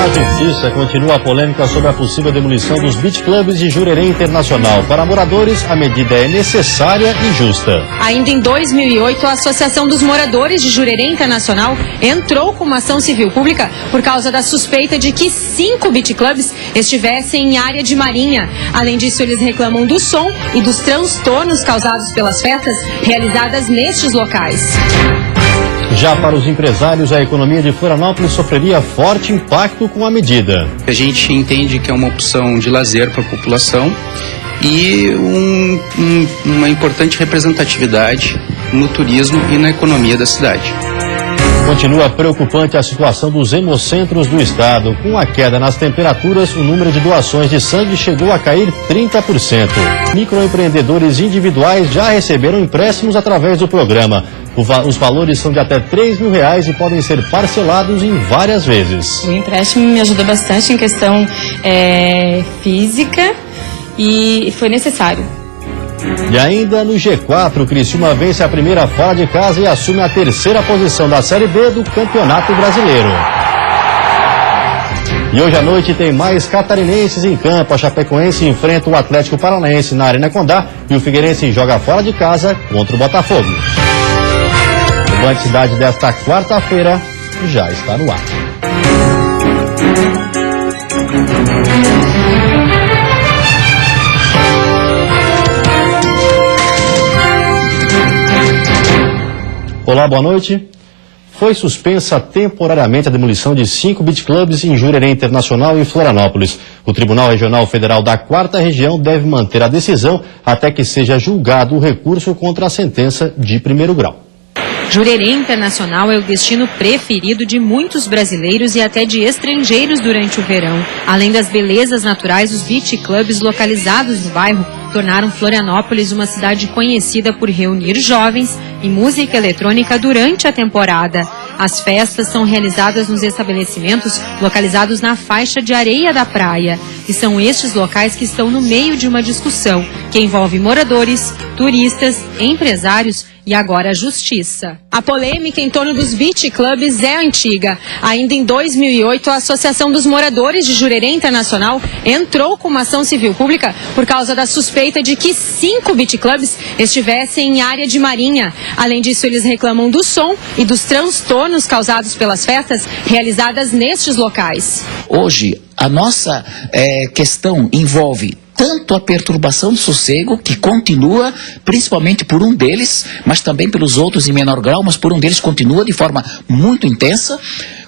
Na Justiça, continua a polêmica sobre a possível demolição dos beach clubs de Jurerê Internacional. Para moradores, a medida é necessária e justa. Ainda em 2008, a Associação dos Moradores de Jurerê Internacional entrou com uma ação civil pública por causa da suspeita de que 5 beach clubs estivessem em área de marinha. Além disso, eles reclamam do som e dos transtornos causados pelas festas realizadas nestes locais. Já para os empresários, a economia de Florianópolis sofreria forte impacto com a medida. A gente entende que é uma opção de lazer para a população e uma importante representatividade no turismo e na economia da cidade. Continua preocupante a situação dos hemocentros do estado. Com a queda nas temperaturas, o número de doações de sangue chegou a cair 30%. Microempreendedores individuais já receberam empréstimos através do programa. Os valores são de até R$3 mil e podem ser parcelados em várias vezes. O empréstimo me ajudou bastante em questão física e foi necessário. E ainda no G4, o Criciúma vence a primeira fora de casa e assume a terceira posição da Série B do Campeonato Brasileiro. E hoje à noite tem mais catarinenses em campo. A Chapecoense enfrenta o Atlético Paranaense na Arena Condá e o Figueirense joga fora de casa contra o Botafogo. O Band Cidade desta quarta-feira já está no ar. Olá, boa noite. Foi suspensa temporariamente a demolição de 5 beach clubs em Jurerê Internacional e Florianópolis. O Tribunal Regional Federal da 4ª Região deve manter a decisão até que seja julgado o recurso contra a sentença de primeiro grau. Jurerê Internacional é o destino preferido de muitos brasileiros e até de estrangeiros durante o verão. Além das belezas naturais, os beach clubs localizados no bairro tornaram Florianópolis uma cidade conhecida por reunir jovens e música eletrônica durante a temporada. As festas são realizadas nos estabelecimentos localizados na faixa de areia da praia. E são estes locais que estão no meio de uma discussão que envolve moradores, turistas, empresários e agora a justiça. A polêmica em torno dos beach clubs é antiga. Ainda em 2008, a Associação dos Moradores de Jurerê Internacional entrou com uma ação civil pública por causa da suspeita de que 5 beach clubs estivessem em área de marinha. Além disso, eles reclamam do som e dos transtornos causados pelas festas realizadas nestes locais. Hoje, a nossa questão envolve tanto a perturbação do sossego, que continua, principalmente por um deles, mas também pelos outros em menor grau, mas por um deles continua de forma muito intensa,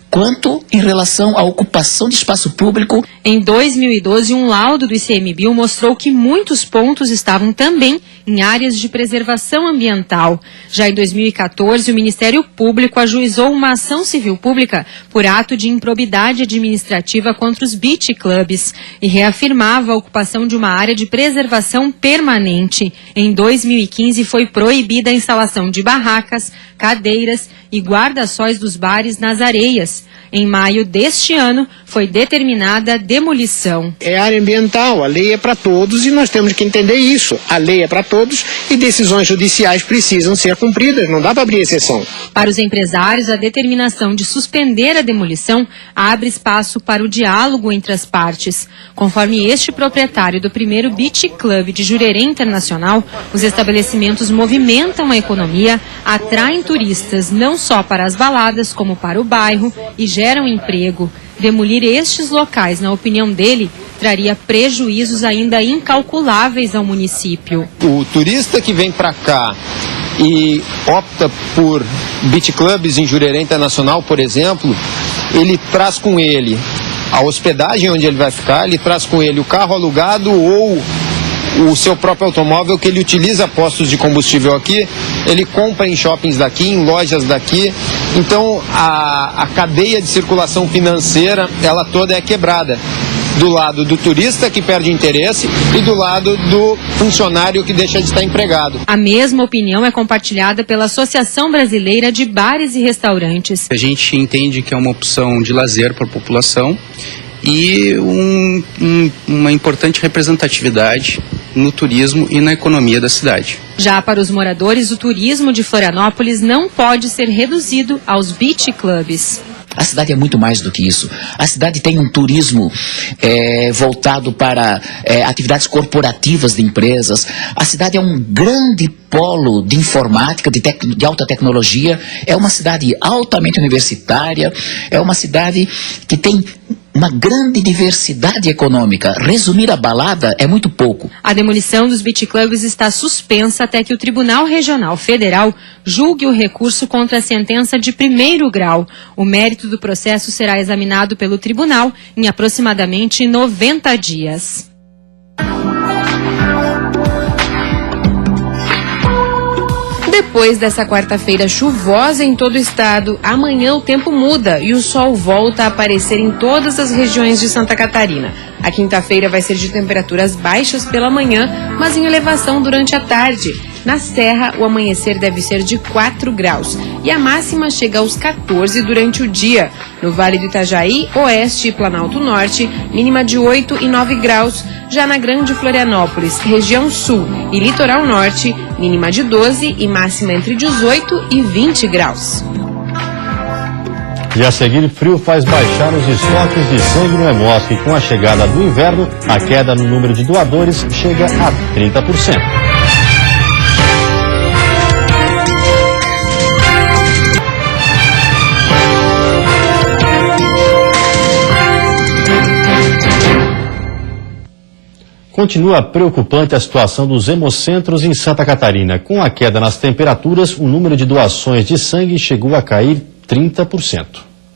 quanto em relação à ocupação de espaço público. Em 2012, um laudo do ICMBio mostrou que muitos pontos estavam também em áreas de preservação ambiental. Já em 2014, o Ministério Público ajuizou uma ação civil pública por ato de improbidade administrativa contra os beach clubs e reafirmava a ocupação de uma área de preservação permanente. Em 2015, foi proibida a instalação de barracas, cadeiras e guarda-sóis dos bares nas areias. Em maio deste ano, foi determinada a demolição. É área ambiental, a lei é para todos e nós temos que entender isso. A lei é para todos e decisões judiciais precisam ser cumpridas, não dá para abrir exceção. Para os empresários, a determinação de suspender a demolição abre espaço para o diálogo entre as partes. Conforme este proprietário do primeiro Beach Club de Jurerê Internacional, os estabelecimentos movimentam a economia, atraem turistas não só para as baladas, como para o bairro e geram emprego. Demolir estes locais, na opinião dele, traria prejuízos ainda incalculáveis ao município. O turista que vem para cá e opta por beach clubs em Jurerê Internacional, por exemplo, ele traz com ele a hospedagem onde ele vai ficar, ele traz com ele o carro alugado ou o seu próprio automóvel que ele utiliza postos de combustível aqui, ele compra em shoppings daqui, em lojas daqui. Então a cadeia de circulação financeira, ela toda é quebrada. Do lado do turista que perde interesse e do lado do funcionário que deixa de estar empregado. A mesma opinião é compartilhada pela Associação Brasileira de Bares e Restaurantes. A gente entende que é uma opção de lazer para a população e uma importante representatividade no turismo e na economia da cidade. Já para os moradores, o turismo de Florianópolis não pode ser reduzido aos beach clubs. A cidade é muito mais do que isso. A cidade tem um turismo voltado para atividades corporativas de empresas. A cidade é um grande polo de informática, de alta tecnologia. É uma cidade altamente universitária. É uma cidade que tem uma grande diversidade econômica. Resumir a balada é muito pouco. A demolição dos beach clubs está suspensa até que o Tribunal Regional Federal julgue o recurso contra a sentença de 1º grau. O mérito do processo será examinado pelo tribunal em aproximadamente 90 dias. Depois dessa quarta-feira chuvosa em todo o estado, amanhã o tempo muda e o sol volta a aparecer em todas as regiões de Santa Catarina. A quinta-feira vai ser de temperaturas baixas pela manhã, mas em elevação durante a tarde. Na Serra, o amanhecer deve ser de 4 graus e a máxima chega aos 14 durante o dia. No Vale do Itajaí, Oeste e Planalto Norte, mínima de 8 e 9 graus. Já na Grande Florianópolis, região sul e litoral norte, mínima de 12 e máxima entre 18 e 20 graus. E a seguir, frio faz baixar os estoques de sangue no Hemosc. Com a chegada do inverno, a queda no número de doadores chega a 30%. Continua preocupante a situação dos hemocentros em Santa Catarina. Com a queda nas temperaturas, o número de doações de sangue chegou a cair 30%.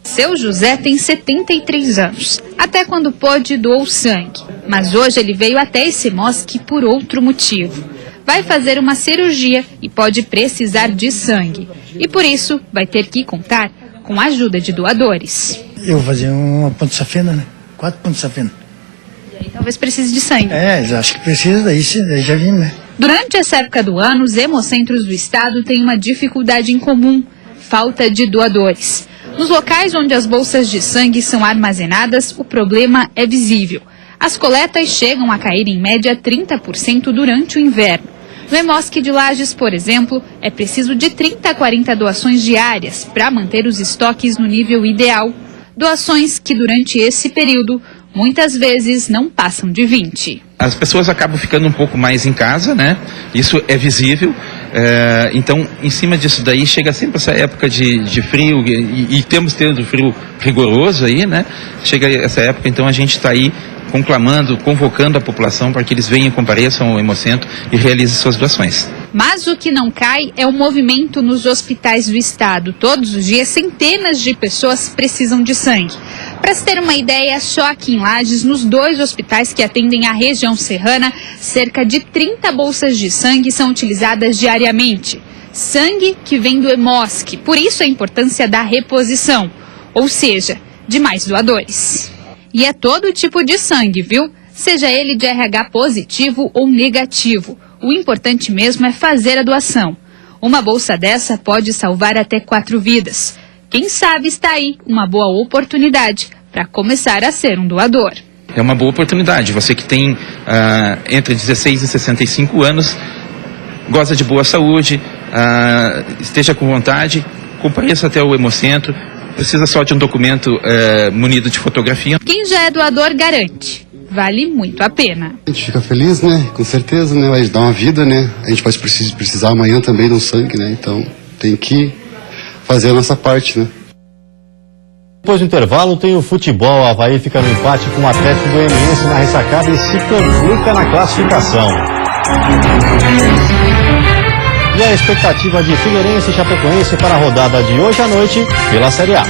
Seu José tem 73 anos. Até quando pôde, doou sangue. Mas hoje ele veio até esse Hemosc por outro motivo. Vai fazer uma cirurgia e pode precisar de sangue. E por isso vai ter que contar com a ajuda de doadores. Eu vou fazer uma ponte safena, né? 4 pontos safena. E aí talvez precise de sangue. Acho que precisa, daí já vim, né? Durante essa época do ano, os hemocentros do estado têm uma dificuldade em comum: falta de doadores. Nos locais onde as bolsas de sangue são armazenadas, o problema é visível. As coletas chegam a cair em média 30% durante o inverno. No Hemosc de Lages, por exemplo, é preciso de 30 a 40 doações diárias para manter os estoques no nível ideal. Doações que durante esse período muitas vezes não passam de 20. As pessoas acabam ficando um pouco mais em casa, né? Isso é visível. Então, em cima disso daí, chega sempre essa época de frio, e temos tendo frio rigoroso aí, né? Chega essa época, então a gente está aí conclamando, convocando a população para que eles venham e compareçam ao Hemocentro e realizem suas doações. Mas o que não cai é o movimento nos hospitais do estado. Todos os dias, centenas de pessoas precisam de sangue. Para se ter uma ideia, só aqui em Lages, nos 2 hospitais que atendem a região serrana, cerca de 30 bolsas de sangue são utilizadas diariamente. Sangue que vem do Hemosc, por isso a importância da reposição, ou seja, de mais doadores. E é todo tipo de sangue, viu? Seja ele de RH positivo ou negativo. O importante mesmo é fazer a doação. Uma bolsa dessa pode salvar até 4 vidas. Quem sabe está aí uma boa oportunidade para começar a ser um doador. É uma boa oportunidade. Você que tem entre 16 e 65 anos, goza de boa saúde, esteja com vontade, compareça até o Hemocentro. Precisa só de um documento munido de fotografia. Quem já é doador garante. Vale muito a pena. A gente fica feliz, né? Com certeza, né? Vai dar uma vida, né? A gente pode precisar amanhã também de um sangue, né? Então tem que fazer a nossa parte, né? Depois do intervalo tem o futebol. O Avaí fica no empate com o Atlético Goianiense na ressacada e se complica na classificação. E a expectativa de Figueirense e Chapecoense para a rodada de hoje à noite pela Série A.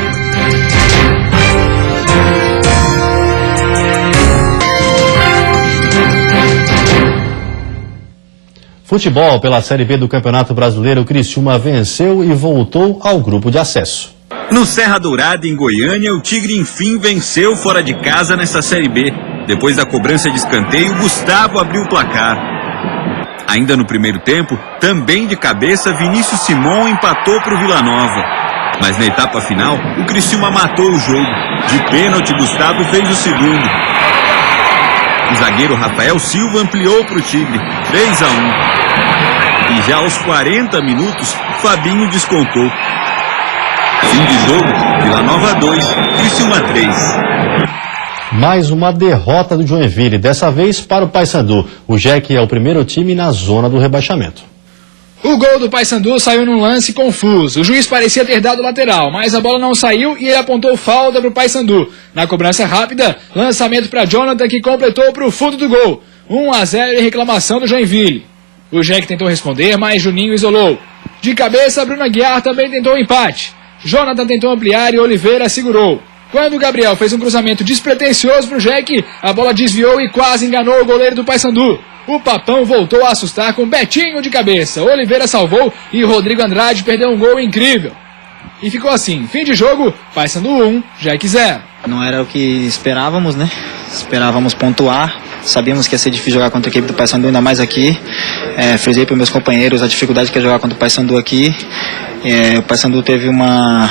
Futebol pela Série B do Campeonato Brasileiro, o Criciúma venceu e voltou ao grupo de acesso. No Serra Dourada, em Goiânia, o Tigre enfim venceu fora de casa nessa Série B. Depois da cobrança de escanteio, Gustavo abriu o placar. Ainda no primeiro tempo, também de cabeça, Vinícius Simon empatou para o Vila Nova. Mas na etapa final, o Criciúma matou o jogo. De pênalti, Gustavo fez o segundo. O zagueiro Rafael Silva ampliou para o Tigre, 3-1. E já aos 40 minutos, Fabinho descontou. Fim de jogo, Vila Nova 2, Criciúma 3. Mais uma derrota do Joinville, dessa vez para o Paysandu. O Jack é o primeiro time na zona do rebaixamento. O gol do Paysandu saiu num lance confuso. O juiz parecia ter dado lateral, mas a bola não saiu e ele apontou falta para o Paysandu. Na cobrança rápida, lançamento para Jonathan, que completou para o fundo do gol. 1-0 em reclamação do Joinville. O Jack tentou responder, mas Juninho isolou. De cabeça, Bruno Aguiar também tentou o empate. Jonathan tentou ampliar e Oliveira segurou. Quando o Gabriel fez um cruzamento despretensioso para o Jack, a bola desviou e quase enganou o goleiro do Paysandu. O Papão voltou a assustar com Betinho de cabeça. Oliveira salvou e Rodrigo Andrade perdeu um gol incrível. E ficou assim, fim de jogo, Paysandu 1, Jack 0. Não era o que esperávamos, né? Esperávamos pontuar. Sabíamos que ia ser difícil jogar contra a equipe do Paysandu, ainda mais aqui. Frisei para os meus companheiros a dificuldade que é jogar contra o Paysandu aqui. O Paysandu teve uma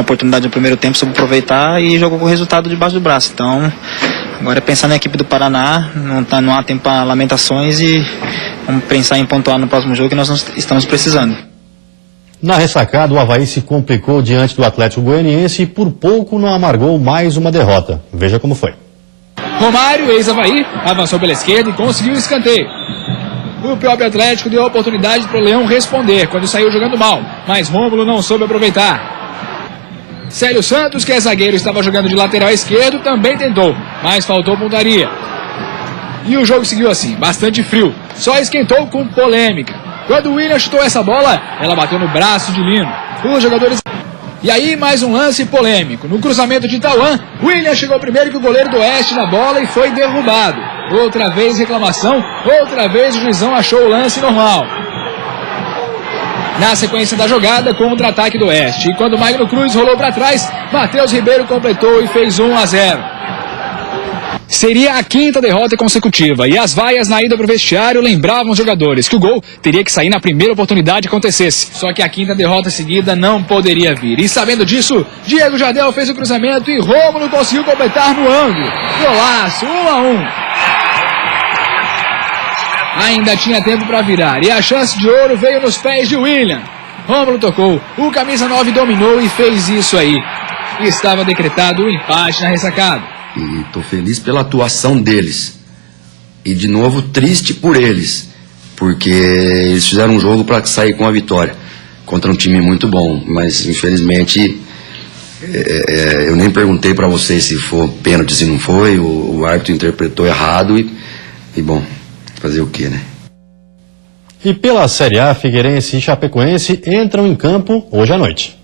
oportunidade no primeiro tempo, soube aproveitar e jogou com o resultado debaixo do braço. Então, agora é pensar na equipe do Paraná, não há tempo para lamentações e vamos pensar em pontuar no próximo jogo que nós estamos precisando. Na ressacada, o Avaí se complicou diante do Atlético Goianiense e por pouco não amargou mais uma derrota. Veja como foi. Romário, ex-Avaí, avançou pela esquerda e conseguiu o escanteio. O próprio Atlético deu a oportunidade para o Leão responder quando saiu jogando mal, mas Rômulo não soube aproveitar. Célio Santos, que é zagueiro e estava jogando de lateral esquerdo, também tentou, mas faltou pontaria. E o jogo seguiu assim, bastante frio, só esquentou com polêmica. Quando o William chutou essa bola, ela bateu no braço de Lino. Os jogadores... E aí, mais um lance polêmico. No cruzamento de Tauan, William chegou primeiro que o goleiro do Oeste na bola e foi derrubado. Outra vez reclamação, outra vez o juizão achou o lance normal. Na sequência da jogada, contra-ataque do Oeste. E quando Magno Cruz rolou para trás, Matheus Ribeiro completou e fez 1-0. Seria a 5ª derrota consecutiva e as vaias na ida para o vestiário lembravam os jogadores que o gol teria que sair na primeira oportunidade que acontecesse. Só que a 5ª derrota seguida não poderia vir. E sabendo disso, Diego Jardel fez o cruzamento e Rômulo conseguiu completar no ângulo. Golaço, 1-1. Ainda tinha tempo para virar e a chance de ouro veio nos pés de William. Rômulo tocou, o camisa 9 dominou e fez isso aí. E estava decretado o empate na ressacada. E estou feliz pela atuação deles. E de novo triste por eles, porque eles fizeram um jogo para sair com a vitória contra um time muito bom. Mas infelizmente eu nem perguntei para vocês se foi pênalti, se não foi. O árbitro interpretou errado e bom, fazer o quê, né? E pela Série A, Figueirense e Chapecoense entram em campo hoje à noite.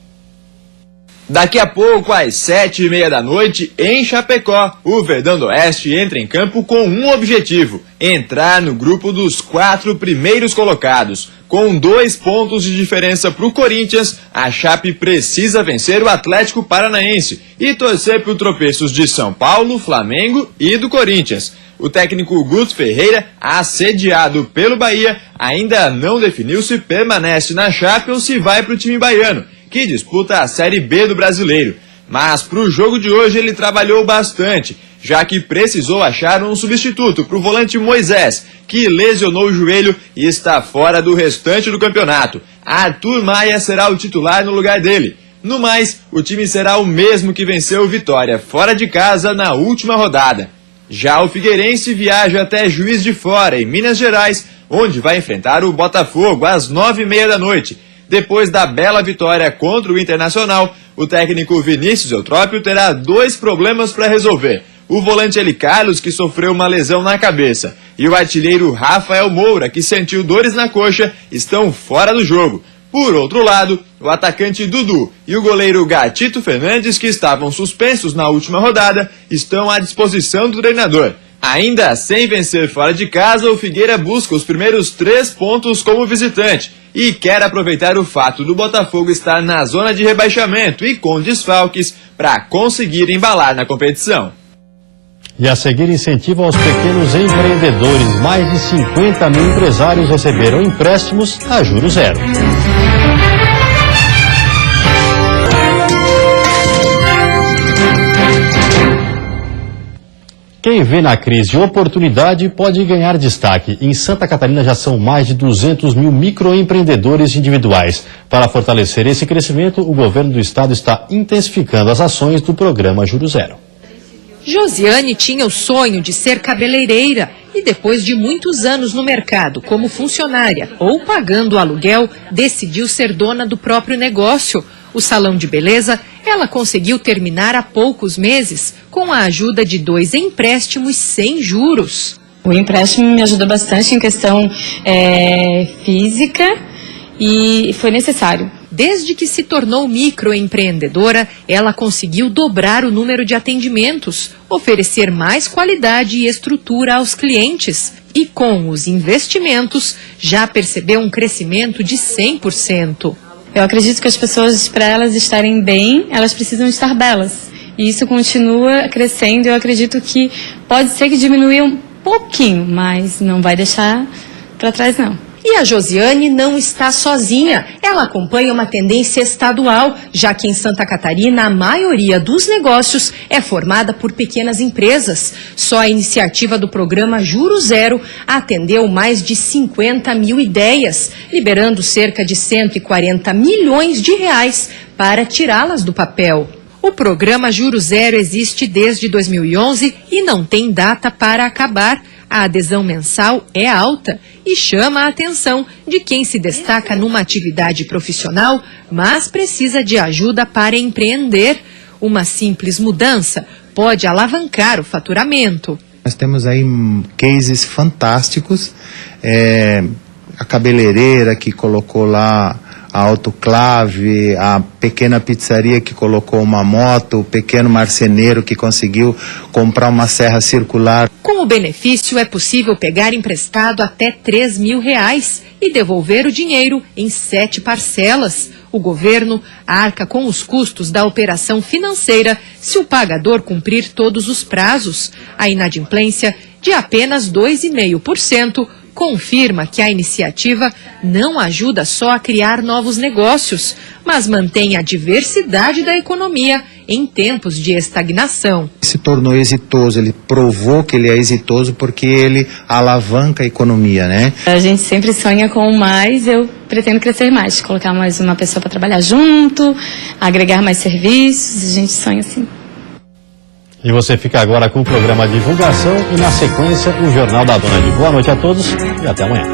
Daqui a pouco, às 7h30 da noite, em Chapecó, o Verdão do Oeste entra em campo com um objetivo: entrar no grupo dos 4 primeiros colocados. Com 2 pontos de diferença para o Corinthians, a Chape precisa vencer o Atlético Paranaense e torcer por tropeços de São Paulo, Flamengo e do Corinthians. O técnico Guto Ferreira, assediado pelo Bahia, ainda não definiu se permanece na Chape ou se vai para o time baiano, que disputa a Série B do Brasileiro. Mas para o jogo de hoje ele trabalhou bastante, já que precisou achar um substituto para o volante Moisés, que lesionou o joelho e está fora do restante do campeonato. Arthur Maia será o titular no lugar dele. No mais, o time será o mesmo que venceu o Vitória fora de casa na última rodada. Já o Figueirense viaja até Juiz de Fora, em Minas Gerais, onde vai enfrentar o Botafogo às 9h30 da noite. Depois da bela vitória contra o Internacional, o técnico Vinícius Eutrópio terá 2 problemas para resolver. O volante Eli Carlos, que sofreu uma lesão na cabeça, e o artilheiro Rafael Moura, que sentiu dores na coxa, estão fora do jogo. Por outro lado, o atacante Dudu e o goleiro Gatito Fernandes, que estavam suspensos na última rodada, estão à disposição do treinador. Ainda sem vencer fora de casa, o Figueira busca os primeiros 3 pontos como visitante e quer aproveitar o fato do Botafogo estar na zona de rebaixamento e com desfalques para conseguir embalar na competição. E a seguir, incentivo aos pequenos empreendedores. Mais de 50 mil empresários receberam empréstimos a juros zero. Quem vê na crise oportunidade pode ganhar destaque. Em Santa Catarina já são mais de 200 mil microempreendedores individuais. Para fortalecer esse crescimento, o governo do estado está intensificando as ações do programa Juro Zero. Josiane tinha o sonho de ser cabeleireira e depois de muitos anos no mercado como funcionária ou pagando aluguel, decidiu ser dona do próprio negócio. O salão de beleza, ela conseguiu terminar há poucos meses com a ajuda de 2 empréstimos sem juros. O empréstimo me ajudou bastante em questão física e foi necessário. Desde que se tornou microempreendedora, ela conseguiu dobrar o número de atendimentos, oferecer mais qualidade e estrutura aos clientes. E com os investimentos, já percebeu um crescimento de 100%. Eu acredito que as pessoas, para elas estarem bem, elas precisam estar belas. E isso continua crescendo. Eu acredito que pode ser que diminua um pouquinho, mas não vai deixar para trás, não. E a Josiane não está sozinha. Ela acompanha uma tendência estadual, já que em Santa Catarina a maioria dos negócios é formada por pequenas empresas. Só a iniciativa do programa Juro Zero atendeu mais de 50 mil ideias, liberando cerca de 140 milhões de reais para tirá-las do papel. O programa Juro Zero existe desde 2011 e não tem data para acabar. A adesão mensal é alta e chama a atenção de quem se destaca numa atividade profissional, mas precisa de ajuda para empreender. Uma simples mudança pode alavancar o faturamento. Nós temos aí cases fantásticos, a cabeleireira que colocou lá a autoclave, a pequena pizzaria que colocou uma moto, o pequeno marceneiro que conseguiu comprar uma serra circular. Com o benefício é possível pegar emprestado até R$3 mil e devolver o dinheiro em 7 parcelas. O governo arca com os custos da operação financeira se o pagador cumprir todos os prazos. A inadimplência de apenas 2,5% confirma que a iniciativa não ajuda só a criar novos negócios, mas mantém a diversidade da economia em tempos de estagnação. Se tornou exitoso, ele provou que ele é exitoso porque ele alavanca a economia, né? A gente sempre sonha com mais, eu pretendo crescer mais, colocar mais uma pessoa para trabalhar junto, agregar mais serviços, a gente sonha assim. E você fica agora com o programa Divulgação e na sequência o Jornal da Dona de. Boa noite a todos e até amanhã.